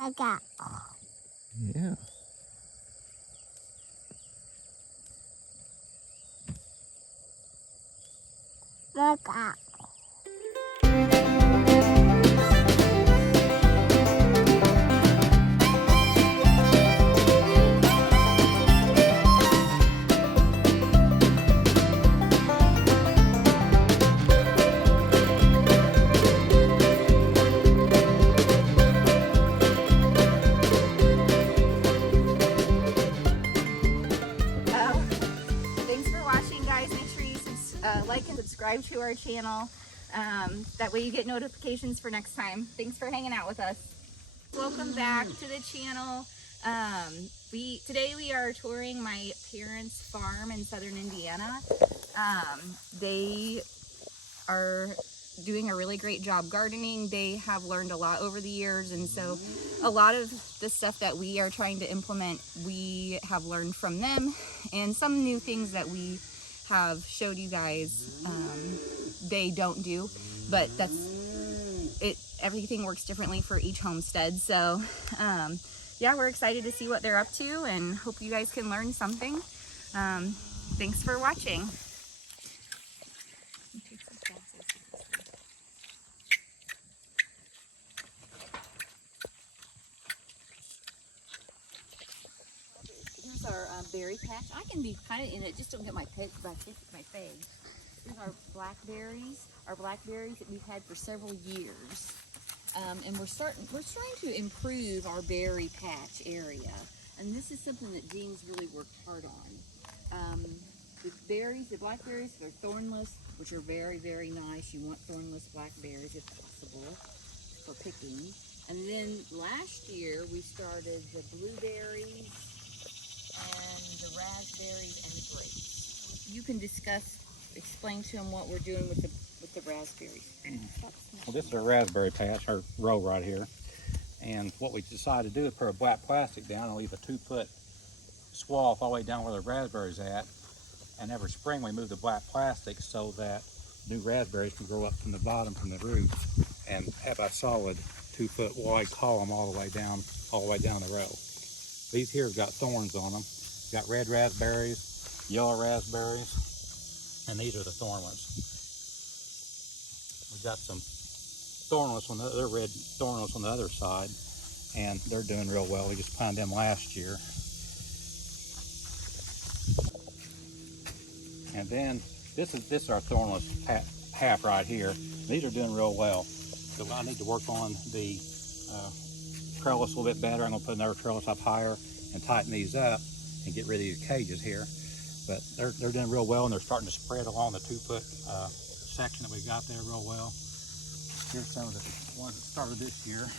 Macaco. Yeah. Macaco. Thanks for watching, guys. Make sure you like and subscribe to our channel. That way you get notifications for next time. Thanks for hanging out with us. Welcome back to the channel. Today we are touring my parents' farm in southern Indiana. They are doing a really great job gardening. They have learned a lot over the years, and so a lot of the stuff that we are trying to implement, we have learned from them, and some new things that we have showed you guys they don't do, but that's it. Everything works differently for each homestead. So yeah, we're excited to see what they're up to and hope you guys can learn something. Thanks for watching. Here's our berry patch. I can be kind of in it, just don't get my face. Here's our blackberries. Our blackberries that we've had for several years, and we're trying to improve our berry patch area. And this is something that Dean's really worked hard on. The blackberries, they're thornless, which are very, very nice. You want thornless blackberries if possible for picking. And then last year we started the blueberries and the raspberries and the grapes. You can explain to them what we're doing with the raspberries. Well, this is our raspberry patch, our row right here. And what we decided to do is put a black plastic down and leave a 2-foot swath all the way down where the raspberries at. And every spring we move the black plastic so that new raspberries can grow up from the bottom, from the roots, and have a solid 2-foot wide column all the way down the row. These here have got thorns on them. Got red raspberries, yellow raspberries, and these are the thornless. We've got some thornless on they're red thornless on the other side, and they're doing real well. We just planted them last year. And then this is our thornless half right here. These are doing real well. So I need to work on the trellis a little bit better. I'm gonna put another trellis up higher and tighten these up and get rid of these cages here. But they're doing real well, and they're starting to spread along the 2-foot section that we got there real well. Here's some of the ones that started this year,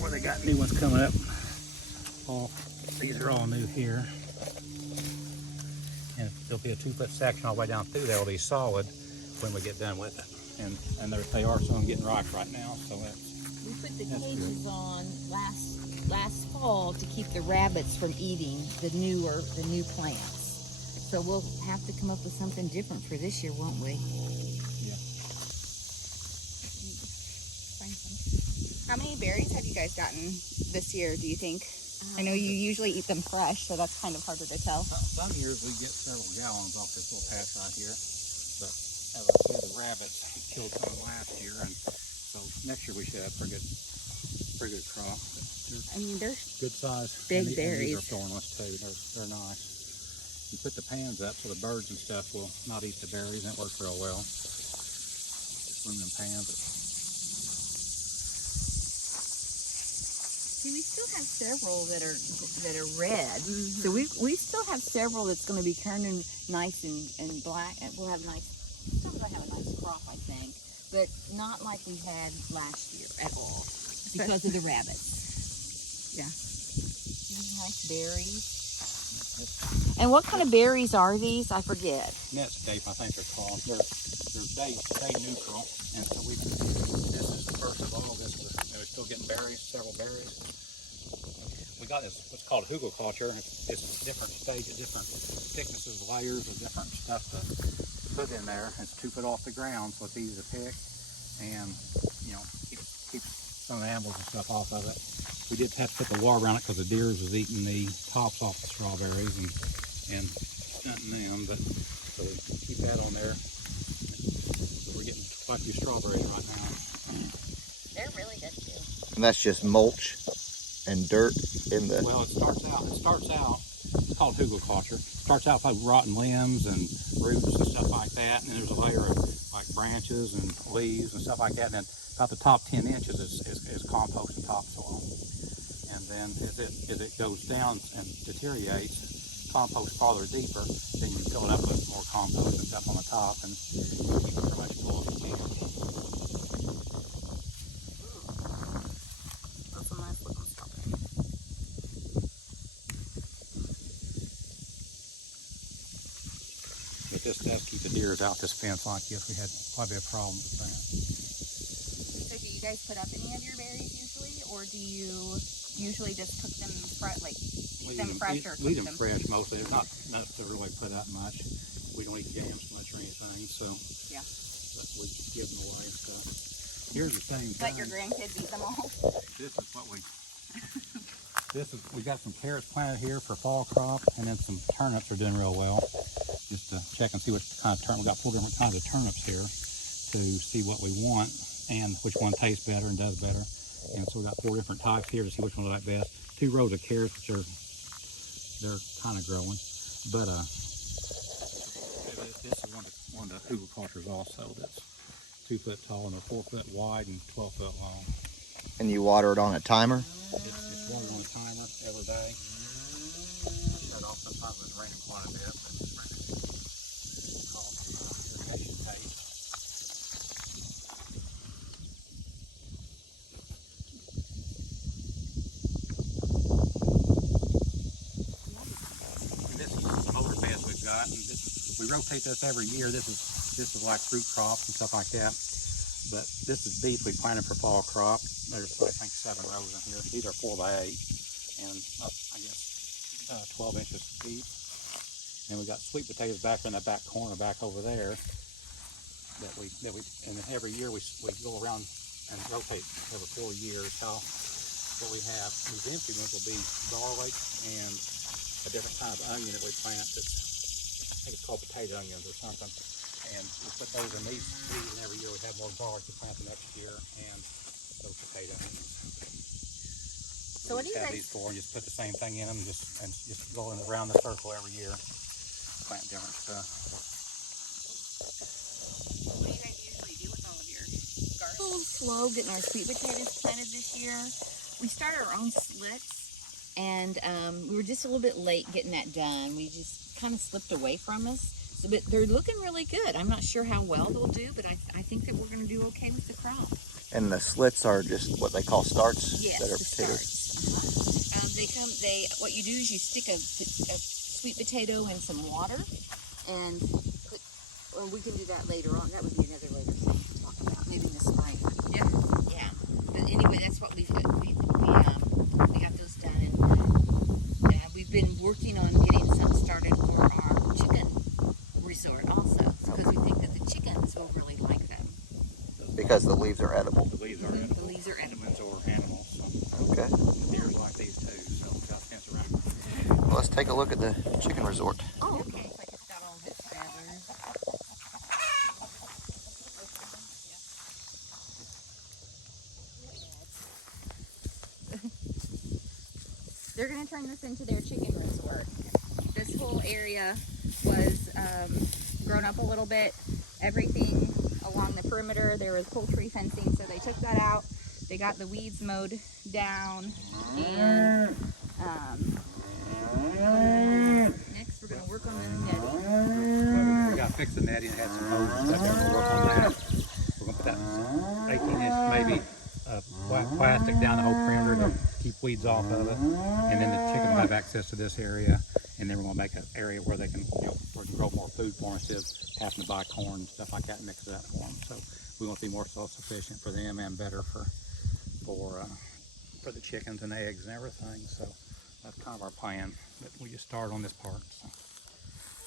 where they got new ones coming up. These are all new here. And there'll be a 2-foot section all the way down through there. Will be solid when we get done with it. And they are some getting ripe right now. So we put the cages on last fall to keep the rabbits from eating the new plants. So we'll have to come up with something different for this year, won't we? Yeah. How many berries have you guys gotten this year, do you think? I know you usually eat them fresh, so that's kind of harder to tell. Some years we get several gallons off this little patch right here. But as I said, the rabbits killed some last year, and so next year we should have a pretty good crop. I mean, they're good size. Big berries. And these are thornless too. They're nice. You put the pans up so the birds and stuff will not eat the berries, and it works real well. Just aluminum pans. See, we still have several that are red. Mm-hmm. So we still have several that's going to be turning nice and black. We'll have still going to have a nice crop, I think, but not like we had last year at all because of the rabbits. Yeah. These nice berries. And what kind of berries are these? I forget. Netscape, I think they're called. They're day neutral, and so this is the first of all. We're still getting berries, several berries. We got this what's called hugelkultur. It's different stages, different thicknesses, layers of different stuff to put in there. It's 2 foot off the ground, so it's easy to pick, and keeps some of the animals and stuff off of it. We did have to put the wall around it because the deers was eating the tops off the strawberries and stunting them, but so we keep that on there. So we're getting quite a few strawberries right now. They're really good too. And that's just mulch and dirt in the... Well, it starts out, it's called hugelkultur. It starts out by rotten limbs and roots and stuff like that, and then there's a layer of like branches and leaves and stuff like that, and then about the top 10 inches is compost and topsoil. And then as it goes down and deteriorates, compost farther deeper, then you fill it up with more compost and stuff on the top, and keep it pretty much full as you can. That's a nice looking strawberry. But this does keep the deers out this fence like this. We had quite a bit of problems with that. So do you guys put up any of your berries usually, or do you usually just cook them fresh, like eat them fresh or cook Leave them them? fresh mostly. It's not to really put up much. We don't eat jams much or anything, so Yeah. but we give them away and stuff. Here's the thing. Let your grandkids eat them all. This is what we. We got some carrots planted here for fall crop, and then some turnips are doing real well. Just to check and see what kind of turnip. We got 4 different kinds of turnips here to see what we want and which one tastes better and does better. And so we got 4 different types here to see which one we like best. 2 rows of carrots, which they're kind of growing, but this is one of the hugelkulturs also. That's 2 foot tall and they're 4 foot wide and 12 foot long. And you water it on a timer? It's water on a timer every day. Shut off sometimes when it's raining quite a bit, but it's called irrigation tape. And this is the motor beds we've got, and we rotate this every year. This is like fruit crops and stuff like that. But this is beef we planted for fall crop. There's, I think, 7 rows in here. These are 4 by 8, and I guess 12 inches deep. And we got sweet potatoes back in the back corner, back over there. That we, and then every year we go around and rotate every 4 years. What we have, these empty ones will be garlic and a different kind of onion that we plant. I think it's called potato onions or something. And we put those in these, and every year we have more garlic to plant the next year, and those potato onions. So what do you have guys? These 4, and just put the same thing in them, just going around the circle every year, plant different stuff. What do you guys usually do with all of your gardens? A little slow getting our sweet potatoes planted this year. We started our own slits, and we were just a little bit late getting that done. We just kind of slipped away from us. So, but they're looking really good. I'm not sure how well they'll do, but I think that we're going to do okay with the crop. And the slits are just what they call starts? Yes, that are the potatoes. starts. What you do is you stick a sweet potato in some water, and we can do that later on. That would be another later thing to talk about, maybe in the spring. Yeah. Yeah. But anyway, that's what we got those done, and we've been working on getting some started for our chicken resort also, because we think that the chickens will really like them. Because the leaves are edible. The leaves are edible. The leaves are edible. Humans or animals. So Okay. the deers like these too, so we got a fence around. Well, let's take a look at the chicken resort. Oh, okay. So I just got all of it feathers. They're going to turn this into their chicken resort. This whole area was grown up a little bit. Everything along the perimeter, there was poultry fencing, so they took that out. They got the weeds mowed down, and next we're going to work on the netting. We got to fix the netting, had some holes and stuff there. We'll work on that. We're going to put that 18-inch maybe black plastic down the whole perimeter to keep weeds off of it. And then the chicken will have access to this area. And then we're going to make an area where they can, where they can grow more food for them instead of having to buy corn and stuff like that and mix it up for them. So we want to be more self-sufficient for them and better for the chickens and eggs and everything. So that's kind of our plan. But we just started on this part. So.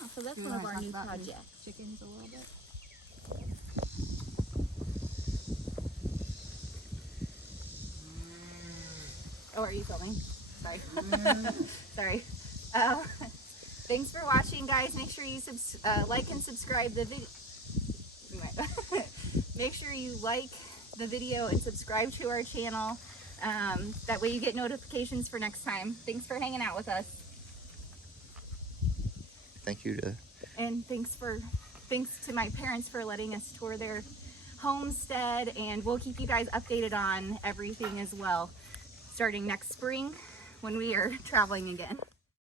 Oh, so that's one of our new projects. Chickens a little bit. Oh, are you filming? Sorry. Sorry. Thanks for watching, guys. Make sure you like and subscribe the video. Make sure you like the video and subscribe to our channel. That way you get notifications for next time. Thanks for hanging out with us. Thank you to And thanks to my parents for letting us tour their homestead, and we'll keep you guys updated on everything as well, starting next spring when we are traveling again.